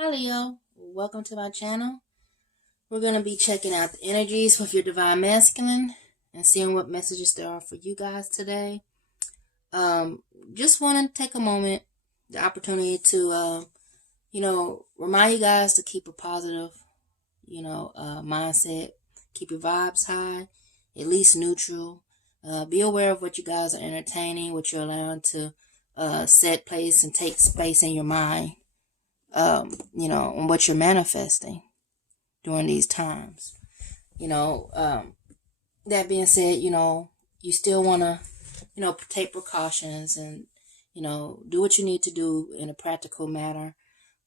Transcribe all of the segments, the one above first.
Hi Leo, welcome to my channel. We're going to be checking out the energies with your Divine Masculine and seeing what messages there are for you guys today. Just want to take a moment, the opportunity to, remind you guys to keep a positive, mindset. Keep your vibes high, at least neutral. Be aware of what you guys are entertaining, what you're allowing to set place and take space in your mind. And what you're manifesting during these times. That being said, you still want to, take precautions and, do what you need to do in a practical manner.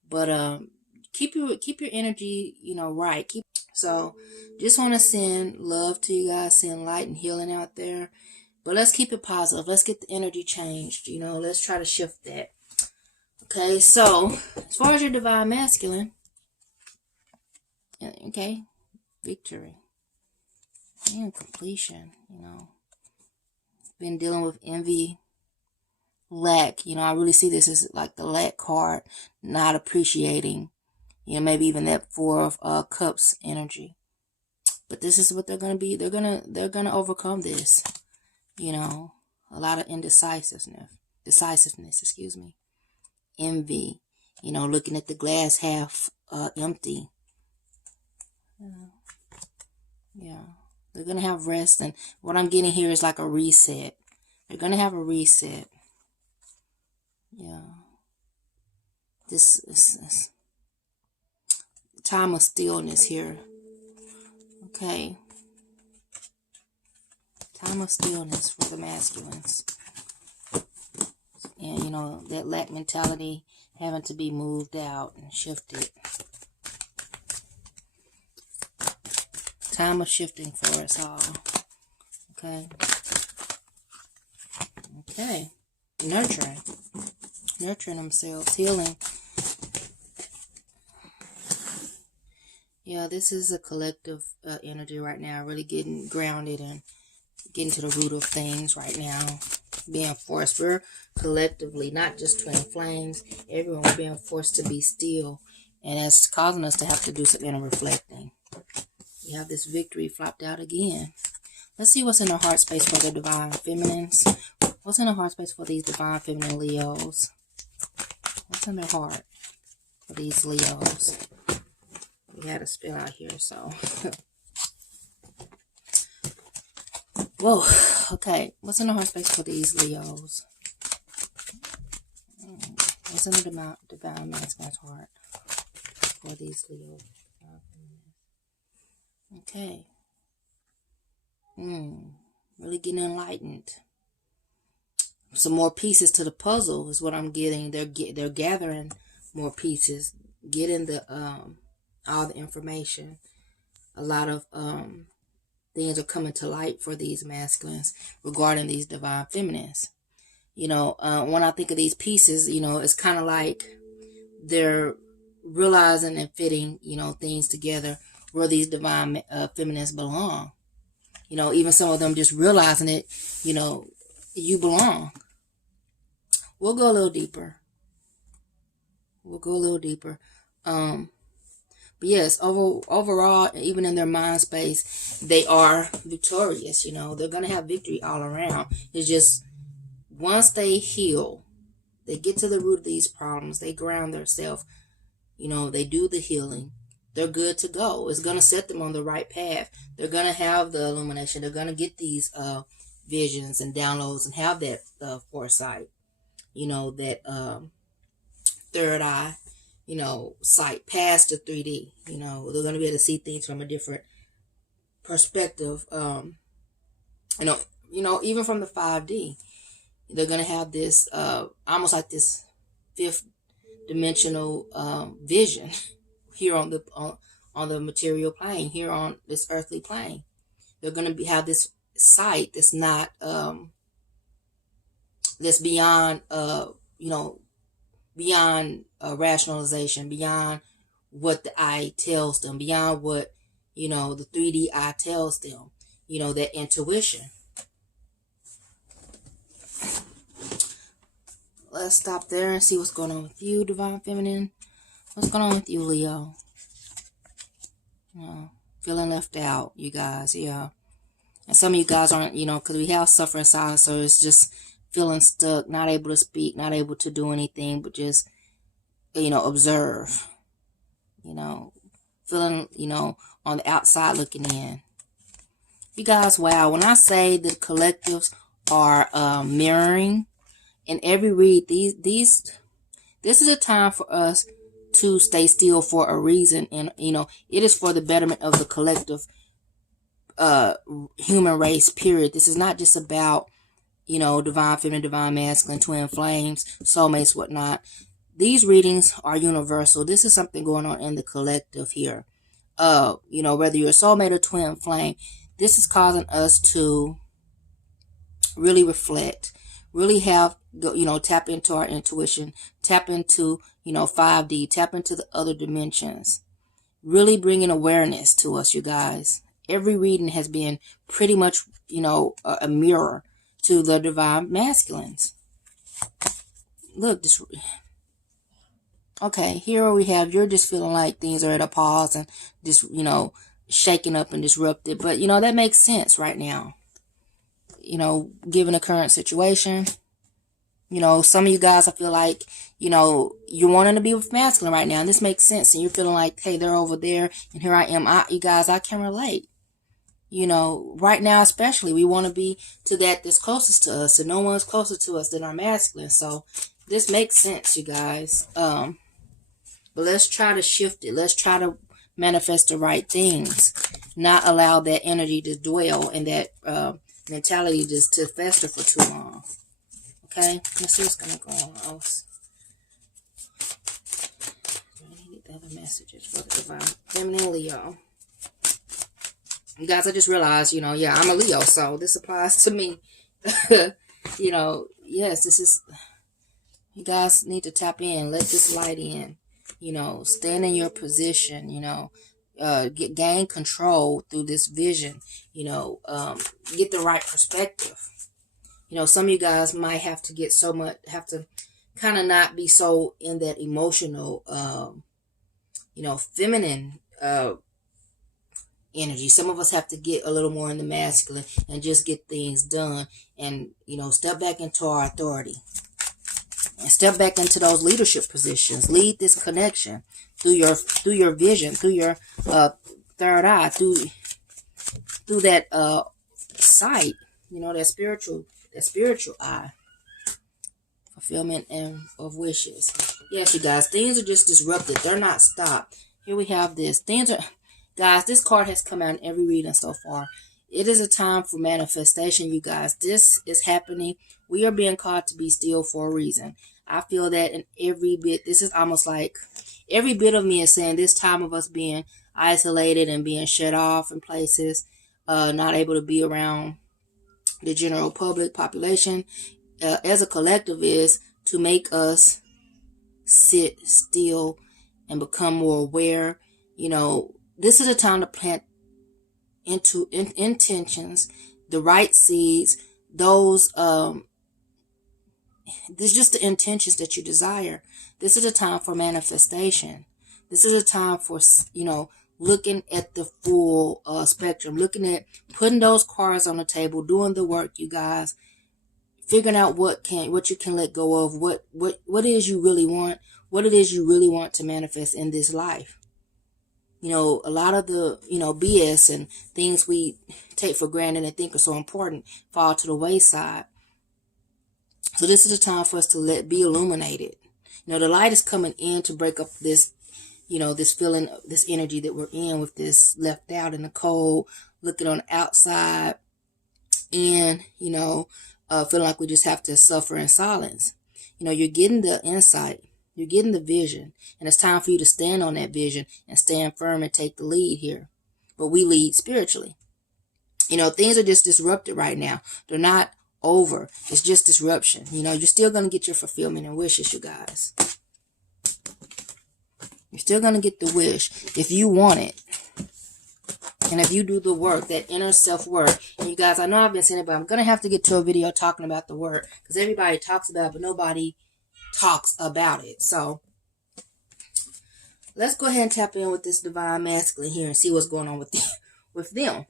But keep your energy, right. So just want to send love to you guys, send light and healing out there. But let's keep it positive. Let's get the energy changed. Let's try to shift that. Okay, so as far as your Divine Masculine, okay, victory and completion, been dealing with envy, lack, I really see this as like the lack card, not appreciating, maybe even that Four of Cups energy. But this is what they're going to be. They're going to overcome this, a lot of decisiveness, excuse me. Envy, looking at the glass half empty. Yeah, they're gonna have rest, and what I'm getting here is like a reset. They're gonna have a reset. Yeah, this time of stillness here. Okay, time of stillness for the masculines. And, that lack mentality having to be moved out and shifted. Time of shifting for us all. Okay. Okay. Nurturing. Nurturing themselves. Healing. Yeah, this is a collective energy right now. Really getting grounded and getting to the root of things right now. Being forced, we're collectively, not just twin flames, everyone being forced to be still, and that's causing us to have to do some inner reflecting. We have this victory flopped out again. Let's see what's in the heart space for the Divine Feminines. What's in the heart space for these Divine Feminine Leos? What's in their heart for these Leos? We had a spill out here, so whoa, okay. What's in the heart space for these Leos? What's in the Divine Masculine's heart for these Leos? Okay. Really getting enlightened. Some more pieces to the puzzle is what I'm getting. They're gathering more pieces, getting the all the information. A lot of things are coming to light for these masculines regarding these Divine Feminines. When I think of these pieces, it's kind of like they're realizing and fitting, things together where these Divine Feminines belong. Even some of them just realizing it, you belong. We'll go a little deeper. But yes, overall, even in their mind space, they are victorious. They're going to have victory all around. It's just once they heal, they get to the root of these problems, they ground themselves, they do the healing, they're good to go. It's going to set them on the right path. They're going to have the illumination. They're going to get these visions and downloads and have that foresight, that third eye, sight past the 3D. They're going to be able to see things from a different perspective. Even from the 5D, they're going to have this almost like this fifth dimensional vision here on the material plane, here on this earthly plane. They're going to have this sight that's not that's beyond beyond rationalization, beyond what the eye tells them, beyond what the 3D eye tells them, that intuition. Let's stop there and see what's going on with you, Divine Feminine. What's going on with you, Leo? Feeling left out, you guys. Yeah. And some of you guys aren't, because we have suffering silence, so it's just feeling stuck, not able to speak, not able to do anything, but just, observe. Feeling, on the outside looking in. You guys, wow, when I say the collectives are mirroring, in every read, this is a time for us to stay still for a reason, and it is for the betterment of the collective human race, period. This is not just about divine feminine, divine masculine, twin flames, soulmates, whatnot. These readings are universal. This is something going on in the collective here. Whether you're a soulmate or twin flame, this is causing us to really reflect, really have, tap into our intuition, tap into, 5D, tap into the other dimensions, really bringing awareness to us, you guys. Every reading has been pretty much, a mirror to the divine masculines. Look, this. Okay, here we have, you're just feeling like things are at a pause and just, shaken up and disrupted. But, that makes sense right now. Given the current situation. Some of you guys, I feel like, you're wanting to be with masculine right now. And this makes sense. And you're feeling like, hey, they're over there. And here I am. You guys, I can relate. Right now especially, we want to be to that's closest to us. And no one's closer to us than our masculine. So this makes sense, you guys. But let's try to shift it. Let's try to manifest the right things. Not allow that energy to dwell and that mentality just to fester for too long. Okay? Let's see what's going to go on else. I need the other messages for the divine feminine Leo. You guys, I just realized, yeah, I'm a Leo, so this applies to me. Yes, this is... You guys need to tap in. Let this light in. Stand in your position, gain control through this vision, get the right perspective. Some of you guys might have to kind of not be so in that emotional, feminine energy. Some of us have to get a little more in the masculine and just get things done and, step back into our authority. And step back into those leadership positions. Lead this connection through your vision, through your third eye, through that sight. That spiritual eye. Fulfillment of wishes. Yes, you guys, things are just disrupted. They're not stopped. Here we have this. Guys, this card has come out in every reading so far. It is a time for manifestation, you guys. This is happening. We are being called to be still for a reason. I feel that in every bit. This is almost like every bit of me is saying this time of us being isolated and being shut off in places, not able to be around the general population, as a collective, is to make us sit still and become more aware. This is a time to plant into intentions, the right seeds, those this is just the intentions that you desire. This is a time for manifestation. This is a time for looking at the full spectrum, looking at putting those cards on the table, doing the work, you guys, figuring out what you can let go of, what it is you really want, what it is you really want to manifest in this life. A lot of the, BS and things we take for granted and think are so important fall to the wayside. So this is a time for us to be illuminated. The light is coming in to break up this, this feeling, this energy that we're in with this left out in the cold, looking on the outside and, feeling like we just have to suffer in silence. You're getting the insight. You're getting the vision, and it's time for you to stand on that vision and stand firm and take the lead here. But we lead spiritually. Things are just disrupted right now. They're not over. It's just disruption. You're still going to get your fulfillment and wishes, you guys. You're still going to get the wish if you want it. And if you do the work, that inner self-work. And you guys, I know I've been saying it, but I'm going to have to get to a video talking about the work. Because everybody talks about it, but nobody talks about it. So let's go ahead and tap in with this divine masculine here and see what's going on with them.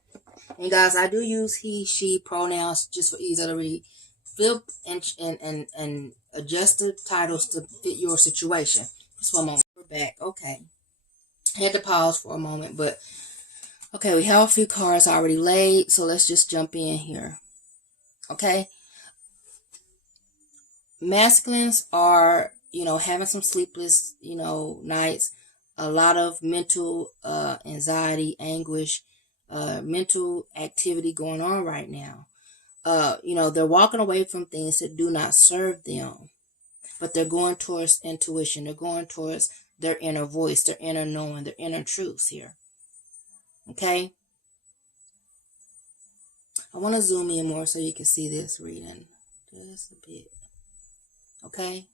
And guys, I do use he, she pronouns just for ease of the read. Flip and adjust the titles to fit your situation. Just one moment. We're back. Okay. Had to pause for a moment, but okay, we have a few cards already laid, so let's just jump in here. Okay. Masculines are, having some sleepless, nights, a lot of mental anxiety, anguish, mental activity going on right now. They're walking away from things that do not serve them, but they're going towards intuition. They're going towards their inner voice, their inner knowing, their inner truths here. Okay. I want to zoom in more so you can see this reading just a bit. Okay.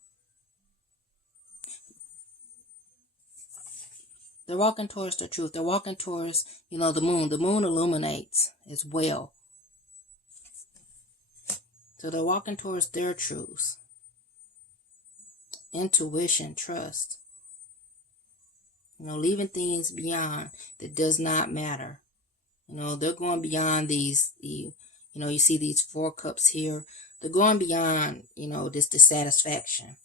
They're walking towards the truth. They're walking towards, the moon. The moon illuminates as well. So they're walking towards their truths. Intuition, trust. Leaving things beyond that does not matter. They're going beyond these, you see these 4 cups here. They're going beyond, this dissatisfaction.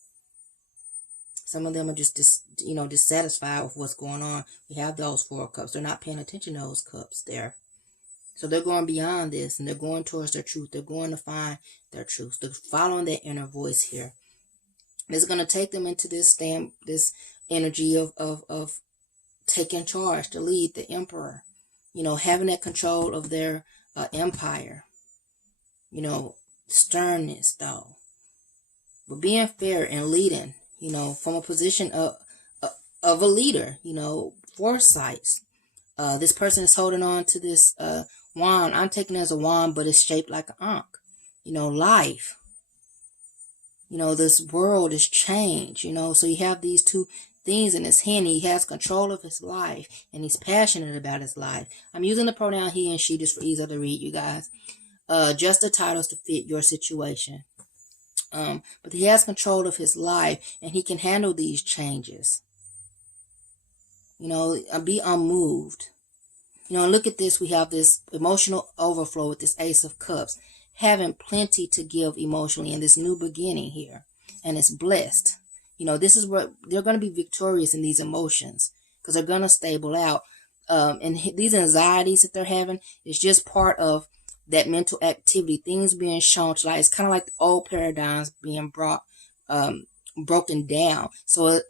Some of them are just, dissatisfied with what's going on. We have those 4 cups. They're not paying attention to those cups there. So they're going beyond this, and they're going towards their truth. They're going to find their truth. They're following their inner voice here. It's going to take them into this energy of taking charge, to lead, the emperor. Having that control of their empire. Sternness, though. But being fair and leading, from a position of a leader, foresight. This person is holding on to this wand. I'm taking it as a wand, but it's shaped like an ankh. Life. This world is change, so you have these 2 things in his hand. He has control of his life, and he's passionate about his life. I'm using the pronoun he and she just for ease of the read, you guys. Just the titles to fit your situation. But he has control of his life, and he can handle these changes. Be unmoved. Look at this. We have this emotional overflow with this Ace of Cups. Having plenty to give emotionally in this new beginning here. And it's blessed. This is what they're going to be victorious in these emotions. Because they're going to stable out. And these anxieties that they're having is just part of that mental activity. Things being shown to light. It's kind of like the old paradigms being broken down. So,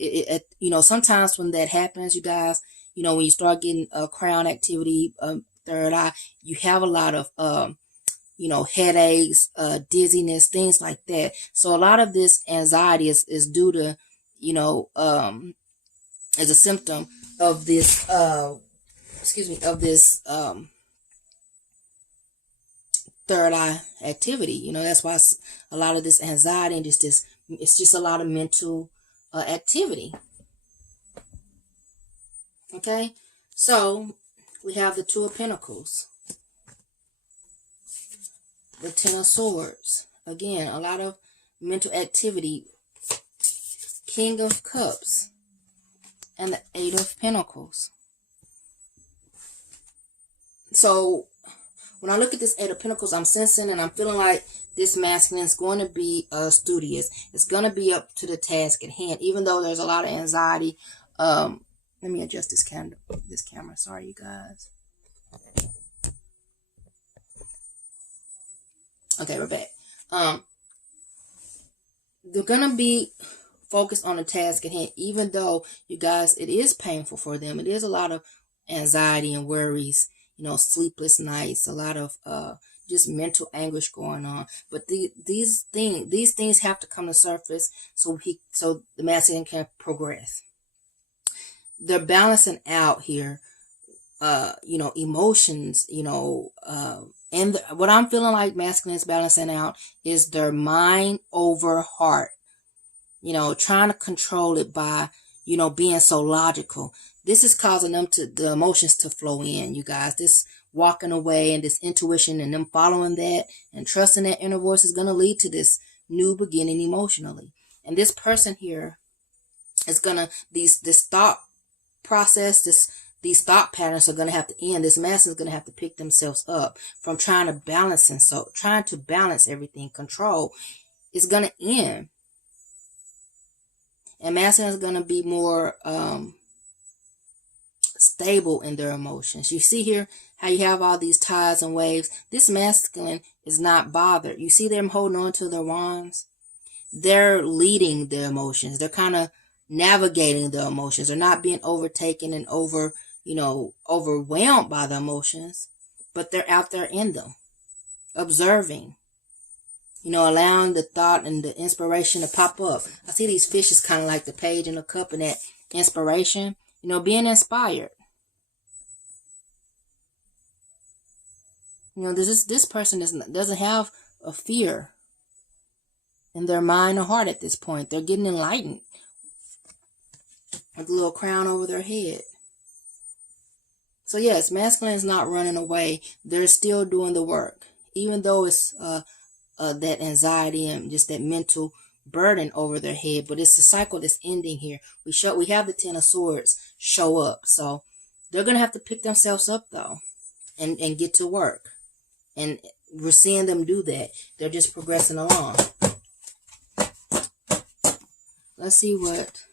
sometimes when that happens, you guys, when you start getting crown activity, third eye, you have a lot of, headaches, dizziness, things like that. So a lot of this anxiety is due to, as a symptom of this, third eye activity. That's why a lot of this anxiety and it's just a lot of mental activity. Okay, so we have the 2 of Pentacles, the 10 of Swords. Again, a lot of mental activity. King of Cups and the 8 of Pentacles. So when I look at this 8 of Pentacles, I'm sensing and I'm feeling like this masculine is going to be studious. It's going to be up to the task at hand, even though there's a lot of anxiety. Let me adjust this camera. Sorry, you guys. Okay, we're back. They're going to be focused on the task at hand, even though, you guys, it is painful for them. It is a lot of anxiety and worries, sleepless nights, a lot of just mental anguish going on. But these things have to come to surface so the masculine can progress. They're balancing out here, emotions, and what I'm feeling like masculine is balancing out is their mind over heart, trying to control it by, being so logical. This is causing them the emotions to flow in, you guys. This walking away and this intuition and them following that and trusting that inner voice is going to lead to this new beginning emotionally. And this person here is going to, this thought process, these thought patterns are going to have to end. This masculine is going to have to pick themselves up from trying to balance, and so trying to balance everything, control, is going to end. And masculine is going to be more stable in their emotions. You see here how you have all these tides and waves. This masculine is not bothered. You see them holding on to their wands? They're leading their emotions. They're kind of navigating the emotions. They're not being overtaken and overwhelmed by the emotions, but they're out there in them, observing, allowing the thought and the inspiration to pop up. I see these fishes kind of like the page in the cup and that inspiration, being inspired. This person doesn't have a fear in their mind or heart at this point. They're getting enlightened with a little crown over their head. So yes, masculine is not running away. They're still doing the work, even though it's that anxiety and just that mental burden over their head. But it's a cycle that's ending here. We have the Ten of Swords show up, so they're gonna have to pick themselves up though, and get to work. And we're seeing them do that. They're just progressing along. Let's see what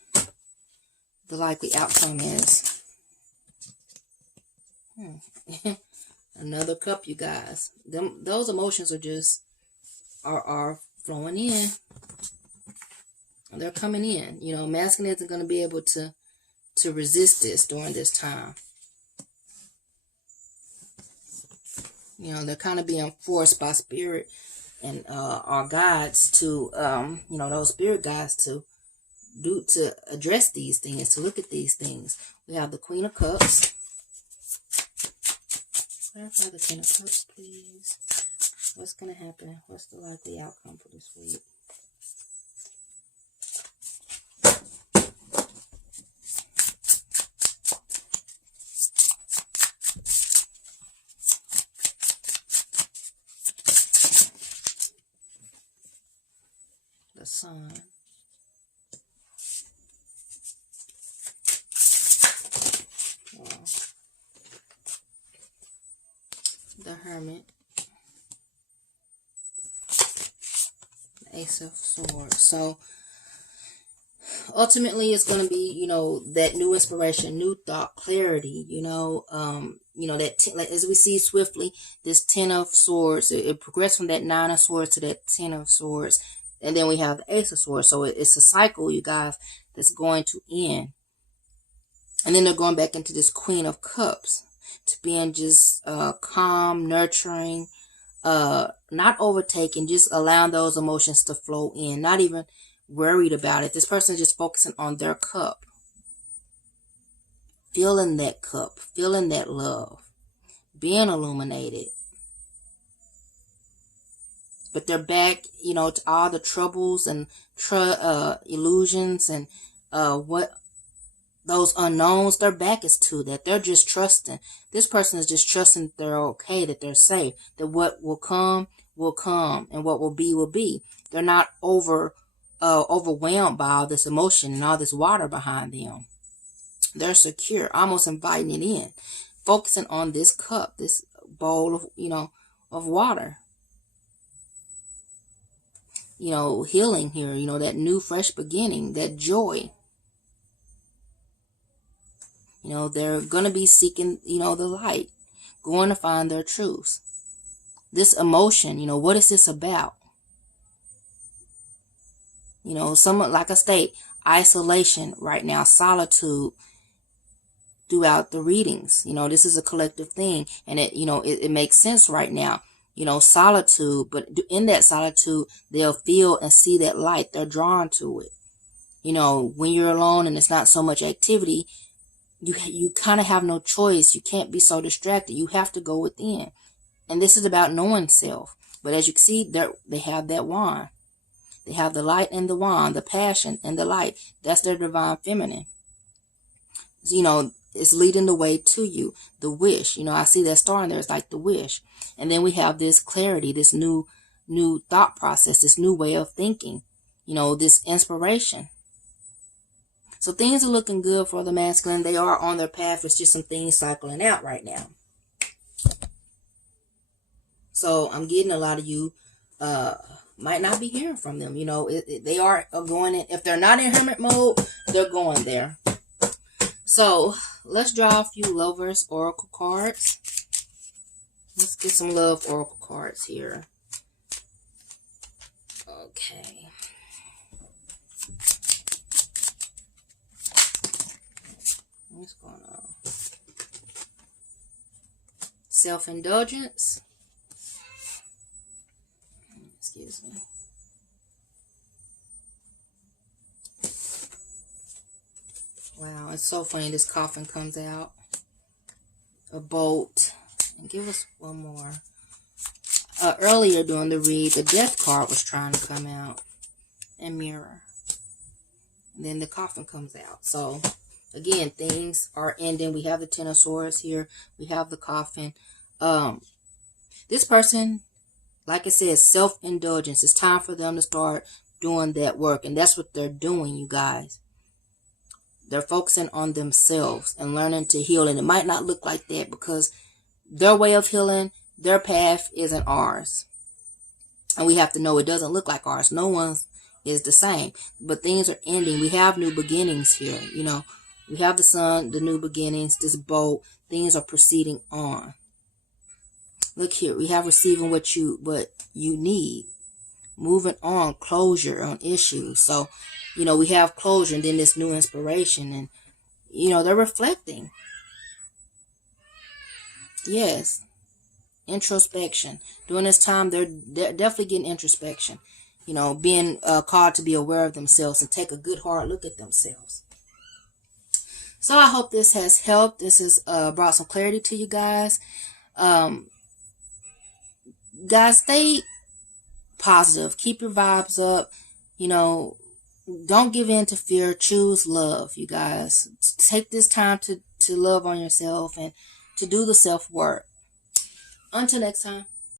the likely outcome is. Another cup, you guys. Those emotions are just are flowing in. They're coming in. Masculine isn't going to be able to resist this during this time. They're kind of being forced by spirit and our guides to, those spirit guides to address these things, to look at these things. We have the Queen of Cups. Clarify the Queen of Cups, please. What's going to happen? What's the likely outcome for this week? The Sun. Wow. The Hermit. The Ace of Swords. So ultimately it's going to be, that new inspiration, new thought, clarity, that as we see swiftly, this Ten of Swords, it progressed from that Nine of Swords to that Ten of Swords. And then we have the Ace of Swords. So it's a cycle, you guys, that's going to end. And then they're going back into this Queen of Cups, to being just calm, nurturing, not overtaken, just allowing those emotions to flow in, not even worried about it. This person is just focusing on their cup, feeling that cup, feeling that love, being illuminated. But they're back, to all the troubles and illusions and what those unknowns. Their back is to that. They're just trusting. This person is just trusting that they're okay, that they're safe, that what will come, and what will be. They're not overwhelmed by all this emotion and all this water behind them. They're secure, almost inviting it in, focusing on this cup, this bowl of, of water. Healing here, that new fresh beginning, that joy. They're going to be seeking, the light, going to find their truth. This emotion, what is this about? Somewhat like I state, isolation right now, solitude throughout the readings. This is a collective thing, and it makes sense right now. Solitude, but in that solitude, they'll feel and see that light. They're drawn to it. When you're alone and it's not so much activity, you kind of have no choice. You can't be so distracted. You have to go within. And this is about knowing self. But as you can see, they have that wand. They have the light and the wand, the passion and the light. That's their divine feminine. It's leading the way to you. The wish. I see that star in there. It's like the wish. And then we have this clarity, this new thought process, this new way of thinking. This inspiration. So things are looking good for the masculine. They are on their path. It's just some things cycling out right now. So I'm getting a lot of you might not be hearing from them. You know, they are going in. If they're not in hermit mode, they're going there. So let's draw a few lovers oracle cards. Let's get some love oracle cards here. Okay. What's going on? Self-indulgence. Excuse me. Wow, it's so funny. This coffin comes out. A boat. And give us one more. Earlier during the read, the death card was trying to come out. And mirror. And then the coffin comes out. So, again, things are ending. We have the Ten of Swords here. We have the coffin. This person, like I said, self-indulgence. It's time for them to start doing that work. And that's what they're doing, you guys. They're focusing on themselves and learning to heal. And it might not look like that because their way of healing, their path isn't ours. And we have to know it doesn't look like ours. No one's is the same. But things are ending. We have new beginnings here. You know, we have the sun, the new beginnings, this boat. Things are proceeding on. Look here. We have receiving what you need. Moving on. Closure on issues. So, you know, we have closure and then this new inspiration. And, you know, they're reflecting. Yes. Introspection. During this time, they're definitely getting introspection. You know, being called to be aware of themselves and take a good hard look at themselves. So I hope this has helped. This has brought some clarity to you guys. Guys, stay positive. Keep your vibes up. You know, don't give in to fear. Choose love, you guys. Take this time to love on yourself and to do the self-work. Until next time.